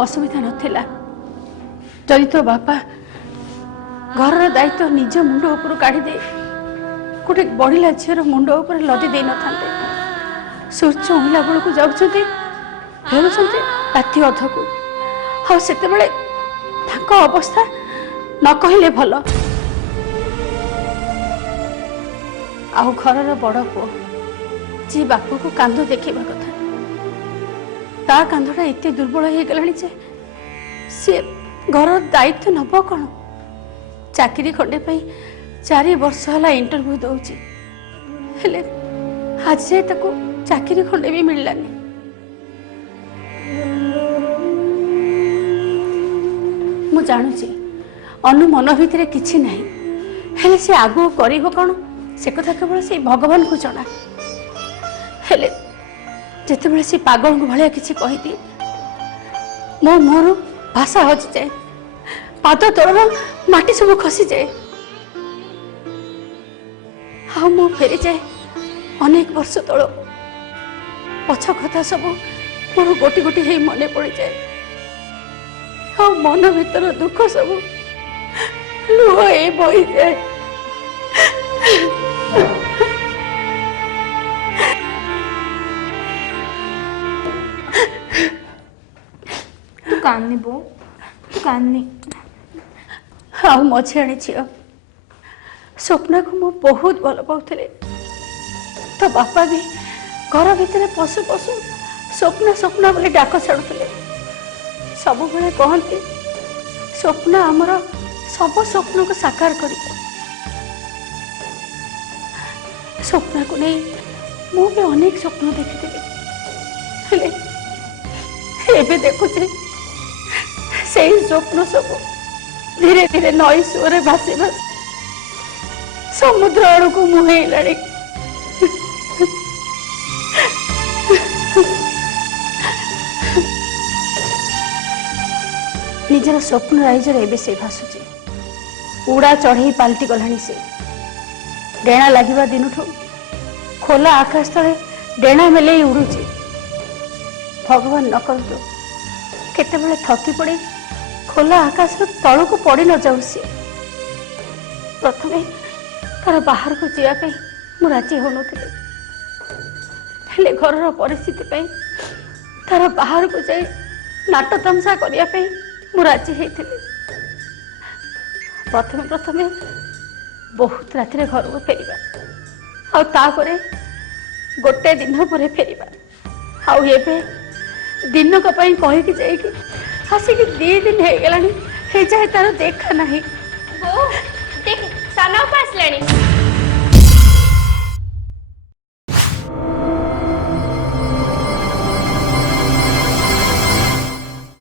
असुविधा नथिला जदि तो बापा घर दायित्व निज मुंड उपर काढ़ी दे गोटे बढ़िला झीर मुंड उपर लदी दे न सूर्य उइला बेल को जाऊँ फेरुंट राति अध को आते अवस्था न कहले भल आउ घर बड़ पुओ जी बापू को कांद देखा कथा ता कांदटा एत दुर्बल हो गलानी जे सी घर दायित्व नब कौन चाकरी खंडे 4 वर्ष है इंटरव्यू दौची हेले आज जाए ताको चाकरी खंडे भी मिललानी मु जानुची अनु मन भितर किछि नहीं हेले से आगु करिवो कौन से कथा केवल से भगवान को जना हेले जिते बड़े से पागल भाया किसी कहीदी मो मोर भाषा हजि जाए पाद तल माटी सब खसी जाए हाँ मु फेरी जाए अनेक वर्ष तल पछ कथा सब मोर गोटी गोटी है मन पड़ जाए हाँ मन भीतर दुख सब लुह बही जाए तू कान्नी बो तू कान्नी हाँ मझियाणी झील स्वप्ना को मु बहुत भल पाऊे तो बापा भी घर भितर पशु पशु स्वप्ना स्वप्ना बोले डाक छाड़ुले सब बेले कहते स्वप्ना आमर सब स्वप्न को साकार कर स्वप्ना को नहीं मु भी अनेक स्वप्न देखी एबे देखुचे से स्वप्न सब धीरे धीरे नई सुरे भासी भासी समुद्र आड़ को मुहेला निजर स्वप्न राइजर एबे से भासुची उड़ा चढ़ई पाल्टी गलानी से डेणा लगिबा दिनठू खोला आकाश तले डेणा मेले उड़ुची भगवान न करतु केते बेले थकी पड़े खोला आकाश तल को पड़ न जाऊ सी प्रथमे तार बाहर को जावाई मु राजी हो नथिले घर परिस्थिति तार बाहर को जाए नाट तमसा करने मु राजी होती प्रथमे प्रथमे बहुत राति घर को फेरिबा आउे गोटे दिन पर फेरिबा आउ एबे दिन कहीकि जाइए आसिक 2 दिन हो गलानी हे जाए तार देखा नहीं देख साना आसलानी